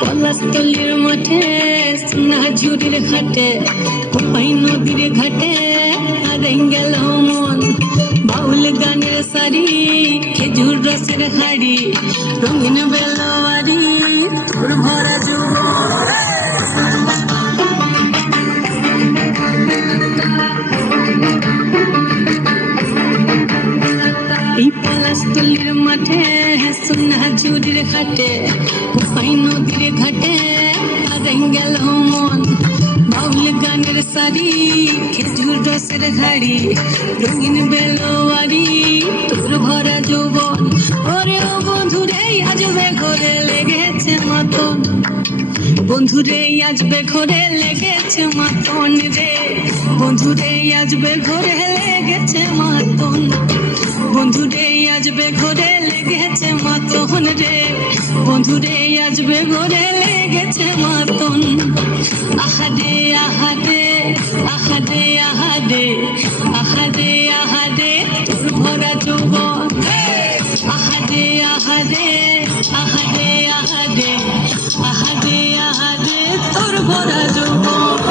পলাশতলির মাঠে সোনাঝুরির ঘাটে কোপাই নদীর ঘাটে হারাই গেল মন বাউল গানের সারি খেজুর রসের হাড়ি রঙিন বেলোয়ারি তোর ভরা যৌবন এই পলাশতলির মাঠে সোনাঝুরির ঘাটে কোপাই নদীর ঘাটে হারাই গেল মন বাউল গানের সারি খেজুর রসের হাড়ি রঙিন বেলোয়ারি তোর ভরা যৌবন ওরে ও বন্ধুরে আজবে ঘরে লেগেছে মাতন বন্ধুরে আজবে ঘরে লেগেছে মাতন রে বন্ধুরে আজবে ঘরে লেগেছে মাতন বন্ধুরে আজবে ঘরে লেগেছে মাতন রে বন্ধুরে আজবে ঘরে লেগেছে মাতন আহারে আহারে আহারে আহারে আহারে আহারে তোর ভরা যৌবন আহারে আহারে আহারে আহারে আহারে আহারে তোর ভরা যৌবন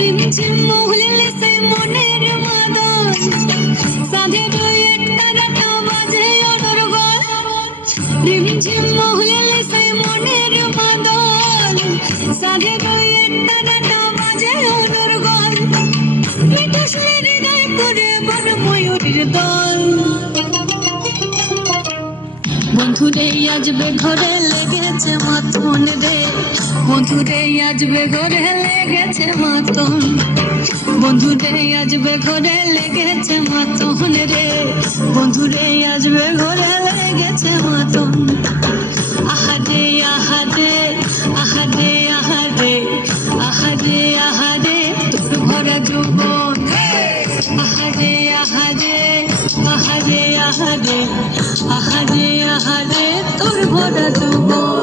রিমঝিম মহুলে সে মনের মাদন সাধে একটা রাত বাজে ওর গল রিমঝিম মহুলে সে মনের মাদন সাধে একটা রাত বাজে ওর গল মিঠুসলে হৃদয় করে বন ময়ূরের দল বন্ধুরে আজবে ঘরে লেগেছে মাতন রে বন্ধুরে আজবে ঘরে লেগেছে মাতন বন্ধুরে আজবে ঘরে লেগেছে মাতন রে বন্ধুরে আজবে ঘরে লেগেছে মাতন আহারে আহারে আহারে আহারে আহারে আহারে তোর ভরা যৌবন আহারে আহারে আহারে আহারে আহারে আহারে তোর ভরা যৌবন